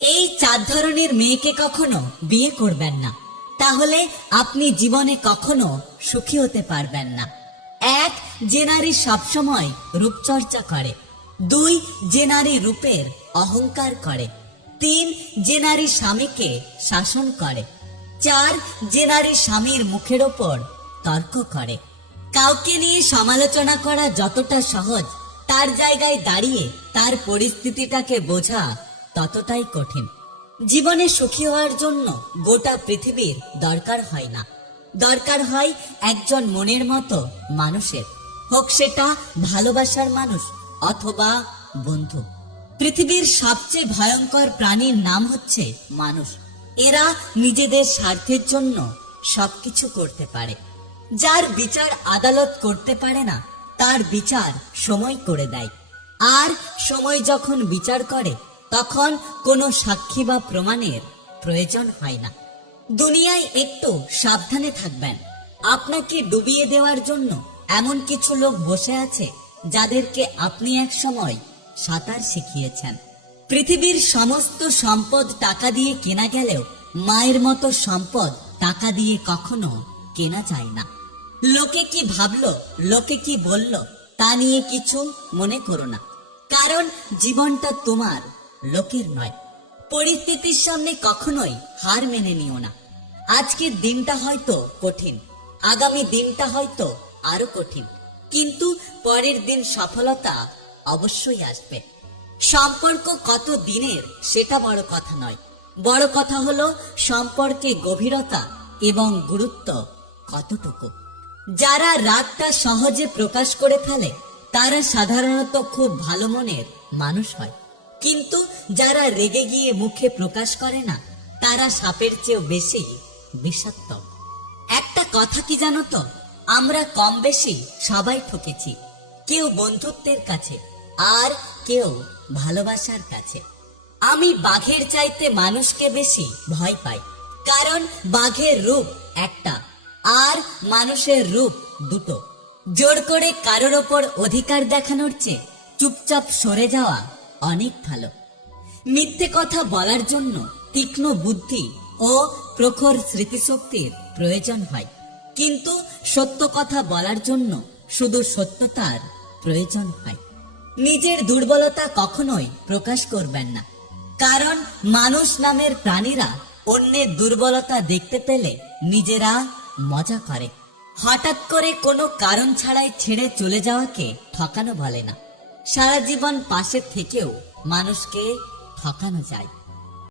এই চার ধরনের মেয়েকে কখনো বিয়ে করবেন না। তাহলে আপনি জীবনে কখনো সুখী হতে পারবেন না। এক, যে নারী সবসময় রূপচর্চা করে। দুই, যে নারী রূপের অহংকার করে। তিন, যে নারী স্বামীকে শাসন করে। চার, যে নারী স্বামীর মুখের ওপর তর্ক করে। কাউকে নিয়ে সমালোচনা করা যতটা সহজ, তার জায়গায় দাঁড়িয়ে তার পরিস্থিতিটাকে বোঝা ততটাই কঠিন। জীবনে সুখী হওয়ার জন্য গোটা পৃথিবীর দরকার হয় না। দরকার হয় একজন মনের মতো মানুষের। হোক সেটা ভালোবাসার মানুষ অথবা বন্ধু। পৃথিবীর সবচেয়ে ভয়ঙ্কর প্রাণীর নাম হচ্ছে মানুষ। এরা নিজেদের স্বার্থের জন্য সবকিছু করতে পারে। যার বিচার আদালত করতে পারে না, তার বিচার সময় করে দেয়। আর সময় যখন বিচার করে তখন কোনো সাক্ষী বা প্রমাণের প্রয়োজন হয় না। দুনিয়ায় একটু সাবধানে থাকবেন। আপনাকে ডুবিয়ে দেওয়ার জন্য এমন কিছু লোক বসে আছে যাদেরকে আপনি এক সময় সাঁতার শিখিয়েছেন। পৃথিবীর সমস্ত সম্পদ টাকা দিয়ে কেনা গেলেও মায়ের মতো সম্পদ টাকা দিয়ে কখনো কেনা যায় না। লোকে কি ভাবলো, লোকে কি বলল, তা নিয়ে কিছু মনে করো না। কারণ জীবনটা তোমার লোকের নয়। পরিস্থিতির সামনে কখনোই হার মেনে নিও না। আজকের দিনটা হয়তো কঠিন, আগামী দিনটা হয়তো আরও কঠিন। কিন্তু পরের দিন সফলতা অবশ্যই আসবে। সম্পর্ক কত দিনের সেটা বড় কথা নয়। বড় কথা হলো সম্পর্কে গভীরতা এবং গুরুত্ব কতটুকু। যারা রাগটা সহজে প্রকাশ করে ফেলে, তারা সাধারণত খুব ভালো মনের মানুষ হয়। কিন্তু যারা রেগে গিয়ে মুখে প্রকাশ করে না, তারা সাপের চেয়েও বেশি বিষাক্ত। একটা কথা কি জানো তো? আমরা কম বেশি সবাই ঠকেছি। কেউ বন্ধুত্বের কাছে, আর কেউ ভালোবাসার কাছে। আমি বাঘের চাইতে মানুষকে বেশি ভয় পাই, কারণ বাঘের রূপ একটা, আর মানুষের রূপ দুটো। জোর করে কারোর ওপর অধিকার দেখানোর চেয়ে চুপচাপ সরে যাওয়া অনেক ভালো। মিথ্যে কথা বলার জন্য তীক্ষ্ণ বুদ্ধি ও প্রখর স্মৃতিশক্তির প্রয়োজন হয়। কিন্তু সত্য কথা বলার জন্য শুধু সত্যতার প্রয়োজন হয়। নিজের দুর্বলতা কখনোই প্রকাশ করবেন না। কারণ মানুষ নামের প্রাণীরা অন্যের দুর্বলতা দেখতে পেলে নিজেরা মজা করে। হঠাৎ করে কোনো কারণ ছাড়াই ছেড়ে চলে যাওয়াকে ঠকানো বলে না। সারা জীবন পাশে থেকেও মানুষকে ঠকানো যায়।